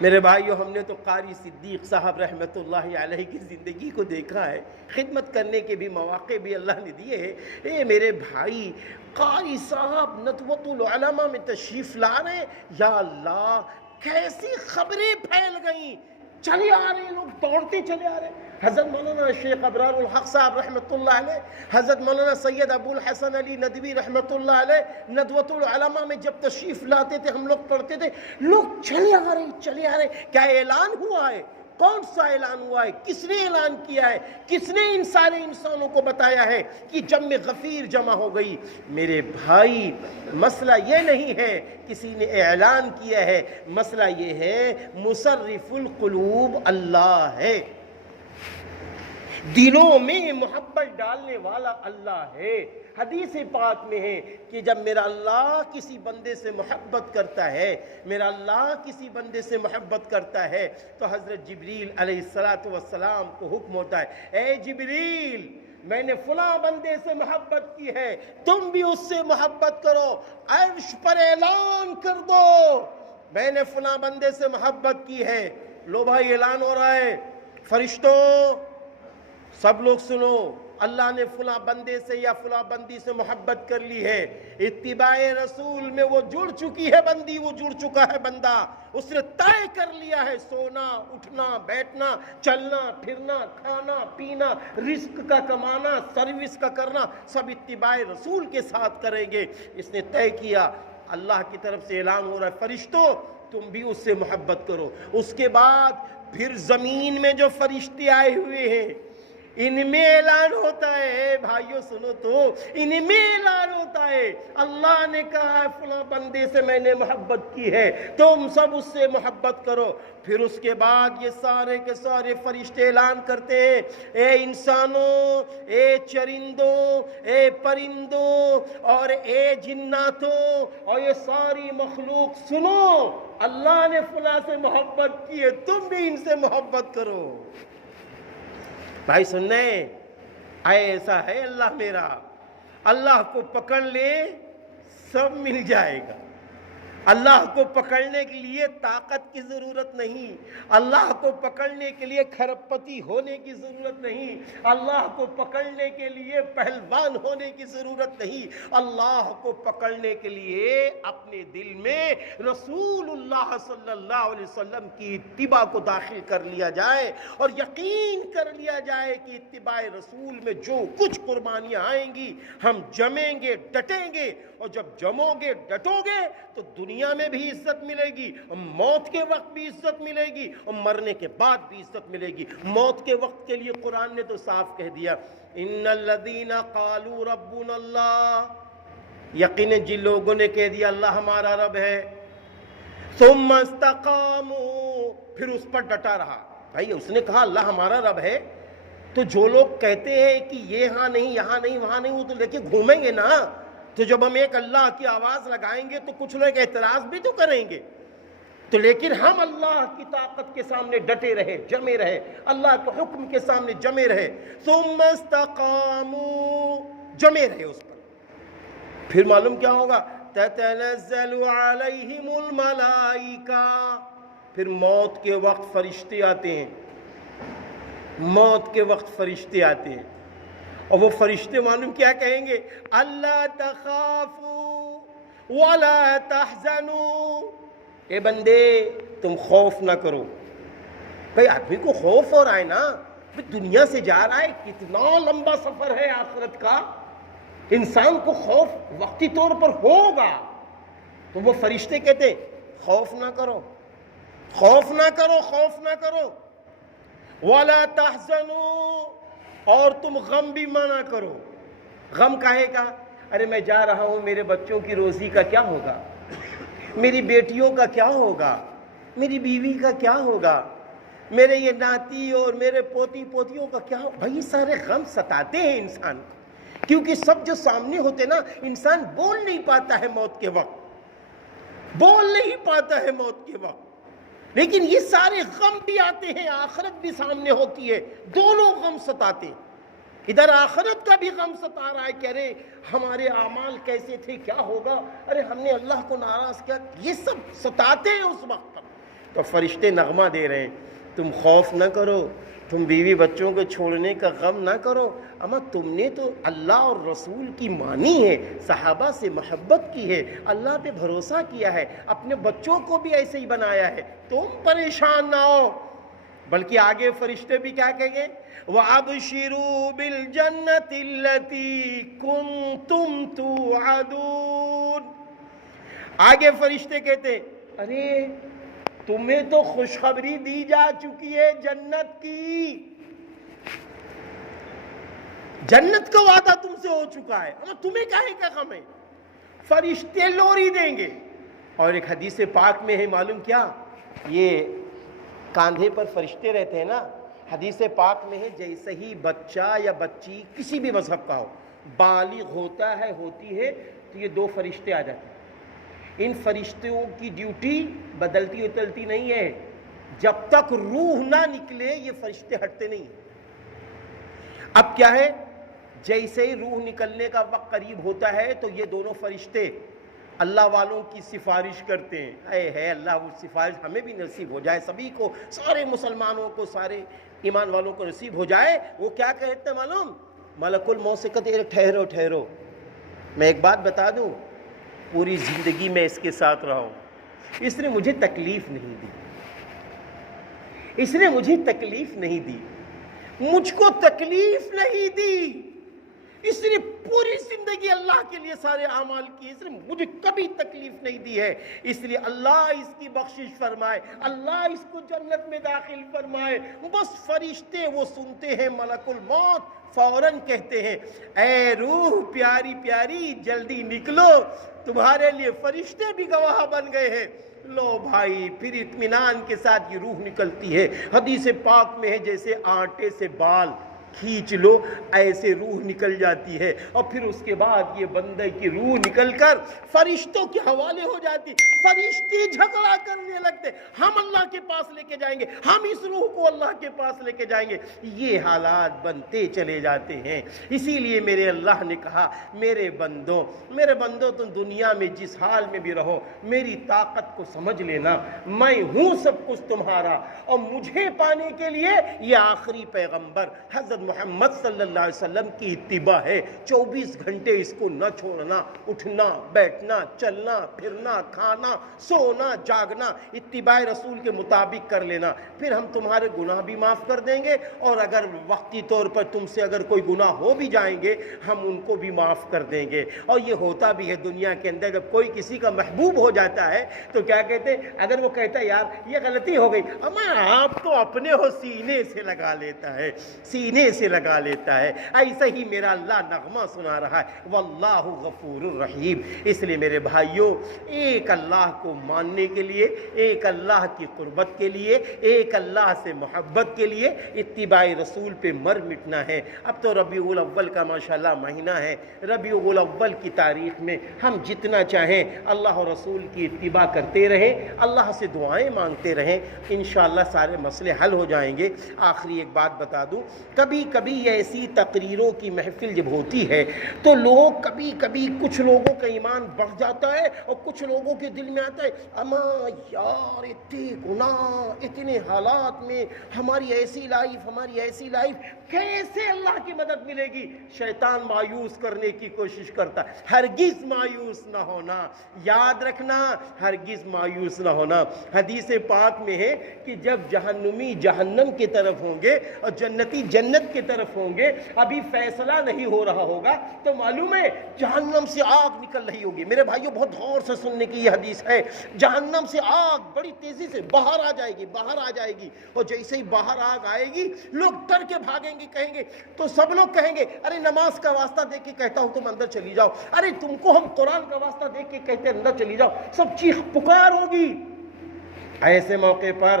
میرے بھائیو، ہم نے تو قاری صدیق صاحب رحمۃ اللہ علیہ کی زندگی کو دیکھا ہے، خدمت کرنے کے بھی مواقع بھی اللہ نے دیے ہیں۔ اے میرے بھائی، قاری صاحب ندوۃ العلماء میں تشریف لا رہے ہیں، یا اللہ کیسی خبریں پھیل گئیں، چلے آ رہے ہیں لوگ، دوڑتے چلے آ رہے ہیں۔ حضرت مولانا شیخ ابرار الحق صاحب رحمۃ اللہ علیہ، حضرت مولانا سید ابو الحسن علی ندوی رحمۃ اللہ علیہ ندوۃ العلماء میں جب تشریف لاتے تھے، ہم لوگ پڑھتے تھے، لوگ چلے آ رہے ہیں چلے آ رہے ہیں۔ کیا اعلان ہوا ہے؟ کون سا اعلان ہوا ہے؟ کس نے اعلان کیا ہے؟ کس نے ان سارے انسانوں کو بتایا ہے کہ جم غفیر جمع ہو گئی؟ میرے بھائی، مسئلہ یہ نہیں ہے کسی نے اعلان کیا ہے، مسئلہ یہ ہے مصرف القلوب اللہ ہے، دلوں میں محبت ڈالنے والا اللہ ہے۔ حدیث پاک میں ہے کہ جب میرا اللہ کسی بندے سے محبت کرتا ہے، میرا اللہ کسی بندے سے محبت کرتا ہے تو حضرت جبریل علیہ السلام کو حکم ہوتا ہے، اے جبریل، میں نے فلاں بندے سے محبت کی ہے، تم بھی اس سے محبت کرو، عرش پر اعلان کر دو میں نے فلاں بندے سے محبت کی ہے۔ لو بھائی، اعلان ہو رہا ہے، فرشتوں سب لوگ سنو، اللہ نے فلاں بندے سے یا فلاں بندی سے محبت کر لی ہے، اتباع رسول میں وہ جڑ چکی ہے بندی، وہ جڑ چکا ہے بندہ، اس نے طے کر لیا ہے سونا اٹھنا بیٹھنا چلنا پھرنا کھانا پینا رزق کا کمانا سروس کا کرنا سب اتباع رسول کے ساتھ کریں گے، اس نے طے کیا۔ اللہ کی طرف سے اعلان ہو رہا ہے، فرشتوں تم بھی اس سے محبت کرو۔ اس کے بعد پھر زمین میں جو فرشتے آئے ہوئے ہیں، ان میں اعلان ہوتا ہے، بھائیو سنو تو، ان میں اعلان ہوتا ہے، اللہ نے کہا ہے فلاں بندے سے میں نے محبت کی ہے، تم سب اس سے محبت کرو۔ پھر اس کے بعد یہ سارے کے سارے فرشتے اعلان کرتے ہیں، اے انسانوں، اے چرندوں، اے پرندوں اور اے جناتوں اور یہ ساری مخلوق سنو، اللہ نے فلاں سے محبت کی ہے، تم بھی ان سے محبت کرو۔ بھائی سننے، ایسا ہے اللہ میرا، اللہ کو پکڑ لے سب مل جائے گا۔ اللہ کو پکڑنے کے لیے طاقت کی ضرورت نہیں، اللہ کو پکڑنے کے لیے کھرپتی ہونے کی ضرورت نہیں، اللہ کو پکڑنے کے لیے پہلوان ہونے کی ضرورت نہیں، اللہ کو پکڑنے کے لیے اپنے دل میں رسول اللہ صلی اللہ علیہ وسلم کی اتباع کو داخل کر لیا جائے اور یقین کر لیا جائے کہ اتباع رسول میں جو کچھ قربانیاں آئیں گی ہم جمیں گے ڈٹیں گے، اور جب جمو گے ڈٹو گے تو دنیا میں بھی عزت ملے گی، موت کے وقت بھی عزت ملے گی اور مرنے کے بعد بھی عزت ملے گی۔ موت کے وقت کے لیے قرآن نے تو صاف کہہ دیا، ان الذین قالوا ربنا اللہ، یقیناً جن لوگوں نے کہہ دیا اللہ ہمارا رب ہے، ثم استقاموا، پھر اس پر ڈٹا رہا۔ بھائی اس نے کہا اللہ ہمارا رب ہے، تو جو لوگ کہتے ہیں کہ یہ ہاں نہیں یہاں نہیں وہاں نہیں، وہ تو لے کے گھومیں گے نا۔ تو جب ہم ایک اللہ کی آواز لگائیں گے تو کچھ لوگ اعتراض بھی تو کریں گے، تو لیکن ہم اللہ کی طاقت کے سامنے ڈٹے رہے، جمے رہے، اللہ کے حکم کے سامنے جمے رہے، ثم استقاموا، جمے رہے اس پر۔ پھر معلوم کیا ہوگا، تتنزل علیہم الملائکہ، پھر موت کے وقت فرشتے آتے ہیں، موت کے وقت فرشتے آتے ہیں، اور وہ فرشتے معلوم کیا کہیں گے، اللہ تخافوا ولا تحزنوا، اے بندے تم خوف نہ کرو۔ بھئی آدمی کو خوف ہو رہا ہے نا، دنیا سے جا رہا ہے، کتنا لمبا سفر ہے آخرت کا، انسان کو خوف وقتی طور پر ہوگا، تو وہ فرشتے کہتے ہیں خوف نہ کرو، خوف نہ کرو، خوف نہ کرو، وَلَا تَحْزَنُوا، اور تم غم بھی منع کرو۔ غم کاہے کا؟ ارے میں جا رہا ہوں، میرے بچوں کی روزی کا کیا ہوگا، میری بیٹیوں کا کیا ہوگا، میری بیوی کا کیا ہوگا، میرے یہ ناتی اور میرے پوتی پوتیوں کا کیا ہوگا۔ بھائی سارے غم ستاتے ہیں انسان کو، کیونکہ سب جو سامنے ہوتے نا، انسان بول نہیں پاتا ہے موت کے وقت، بول نہیں پاتا ہے موت کے وقت، لیکن یہ سارے غم بھی آتے ہیں، آخرت بھی سامنے ہوتی ہے، دونوں غم ستاتے ہیں۔ ادھر آخرت کا بھی غم ستا رہا ہے کہ ارے ہمارے اعمال کیسے تھے، کیا ہوگا، ارے ہم نے اللہ کو ناراض کیا، یہ سب ستاتے ہیں اس وقت پر۔ تو فرشتے نغمہ دے رہے ہیں، تم خوف نہ کرو، تم بیوی بچوں کو چھوڑنے کا غم نہ کرو، اما تم نے تو اللہ اور رسول کی مانی ہے، صحابہ سے محبت کی ہے، اللہ پہ بھروسہ کیا ہے، اپنے بچوں کو بھی ایسے ہی بنایا ہے، تم پریشان نہ ہو۔ بلکہ آگے فرشتے بھی کیا کہیں گے؟ وَأَبْشِرُوا بِالْجَنَّةِ الَّتِي كُنْتُمْ تُوعَدُونَ۔ آگے فرشتے کہتے ہیں ارے تمہیں تو خوشخبری دی جا چکی ہے جنت کی، جنت کا وعدہ تم سے ہو چکا ہے، اور تمہیں کاہے کا غم ہے؟ فرشتے لوری دیں گے۔ اور ایک حدیث پاک میں ہے معلوم کیا، یہ کاندھے پر فرشتے رہتے ہیں نا، حدیث پاک میں ہے جیسے ہی بچہ یا بچی کسی بھی مذہب کا ہو بالغ ہوتا ہے ہوتی ہے تو یہ دو فرشتے آ جاتے ہیں۔ ان فرشتوں کی ڈیوٹی بدلتی اتلتی نہیں ہے، جب تک روح نہ نکلے یہ فرشتے ہٹتے نہیں ہیں۔ اب کیا ہے، جیسے ہی روح نکلنے کا وقت قریب ہوتا ہے تو یہ دونوں فرشتے اللہ والوں کی سفارش کرتے ہیں، اے ہے اللہ وہ سفارش ہمیں بھی نصیب ہو جائے، سبھی کو، سارے مسلمانوں کو، سارے ایمان والوں کو نصیب ہو جائے۔ وہ کیا کہتے ہیں معلوم؟ ملک الموت سے کہتے ہیں ٹھہرو ٹھہرو، میں ایک بات بتا دوں، پوری زندگی میں اس کے ساتھ رہا ہوں، اس نے مجھے تکلیف نہیں دی، اس نے مجھے تکلیف نہیں دی، مجھ کو تکلیف نہیں دی، اس نے پوری زندگی اللہ کے لیے سارے اعمال کیے، اس نے مجھے کبھی تکلیف نہیں دی ہے، اس لیے اللہ اس کی بخشش فرمائے، اللہ اس کو جنت میں داخل فرمائے۔ بس فرشتے وہ سنتے ہیں ملک الموت فوراً کہتے ہیں اے روح پیاری پیاری جلدی نکلو، تمہارے لیے فرشتے بھی گواہ بن گئے ہیں۔ لو بھائی، پھر اطمینان کے ساتھ یہ روح نکلتی ہے۔ حدیث پاک میں ہے جیسے آٹے سے بال کھینچ لو ایسے روح نکل جاتی ہے، اور پھر اس کے بعد یہ بندے کی روح نکل کر فرشتوں کے حوالے ہو جاتی، فرشتے جھگڑا کرنے لگتے، ہم اللہ کے پاس لے کے جائیں گے، ہم اس روح کو اللہ کے پاس لے کے جائیں گے، یہ حالات بنتے چلے جاتے ہیں۔ اسی لیے میرے اللہ نے کہا میرے بندوں تم دنیا میں جس حال میں بھی رہو میری طاقت کو سمجھ لینا، میں ہوں سب کچھ تمہارا، اور مجھے پانے کے لیے یہ آخری پیغمبر حضرت محمد صلی اللہ علیہ وسلم کی اتباع ہے۔ 24 گھنٹے اس کو نہ چھوڑنا، اٹھنا بیٹھنا چلنا پھرنا کھانا سونا جاگنا اتباع رسول کے مطابق کر لینا، پھر ہم تمہارے گناہ بھی معاف کر دیں گے، اور اگر وقتی طور پر تم سے اگر کوئی گناہ ہو بھی جائیں گے ہم ان کو بھی معاف کر دیں گے۔ اور یہ ہوتا بھی ہے دنیا کے اندر، جب کوئی کسی کا محبوب ہو جاتا ہے تو کیا کہتے ہیں، اگر وہ کہتا ہے یار یہ غلطی ہو گئی، اما آپ تو اپنے ہو سینے سے لگا لیتا ہے، سینے سے لگا لیتا ہے۔ ایسا ہی میرا اللہ نغمہ سنا رہا ہے واللہ غفور الرحیم۔ اس لیے میرے بھائیوں، ایک اللہ کو ماننے کے لیے، ایک اللہ کی قربت کے لیے، ایک اللہ سے محبت کے لیے اتباع رسول پہ مر مٹنا ہے۔ اب تو ربیع الاول کا ماشاءاللہ مہینہ ہے، ربیع الاول کی تاریخ میں ہم جتنا چاہیں اللہ اور رسول کی اتباع کرتے رہیں، اللہ سے دعائیں مانگتے رہیں، انشاءاللہ سارے مسئلے حل ہو جائیں گے۔ آخری ایک بات بتا دوں، کبھی کبھی ایسی تقریروں کی محفل جب ہوتی ہے تو لوگ کبھی کچھ لوگوں کا ایمان بڑھ جاتا ہے اور کچھ لوگوں کے دل میں آتا ہے اما یار اتنے گناہ اتنے حالات میں ہماری ایسی لائف کیسے اللہ کی مدد ملے گی؟ شیطان مایوس کرنے کی کوشش کرتا ہے۔ ہرگز مایوس نہ ہونا، یاد رکھنا ہرگز مایوس نہ ہونا۔ حدیث پاک میں ہے کہ جب جہنمی جہنم کی طرف ہوں گے اور جنتی جنت کی طرف ہوں گے، ابھی فیصلہ نہیں ہو رہا ہوگا تو معلوم ہے جہنم سے آگ نکل رہی ہوگی۔ میرے بھائیوں بہت غور سے سننے کی یہ حدیث ہے، جہنم سے آگ بڑی تیزی سے باہر آ جائے گی، اور جیسے ہی باہر آگ آئے گی لوگ ڈر کے بھاگیں گے، کہیں گے تو سب لوگ کہیں گے ارے نماز کا واسطہ دے کے کہتا ہوں تم اندر چلی جاؤ، ارے تم کو ہم قرآن کا واسطہ دے کے کہتے ہیں اندر چلی جاؤ، سب چیخ پکار ہوگی۔ ایسے موقع پر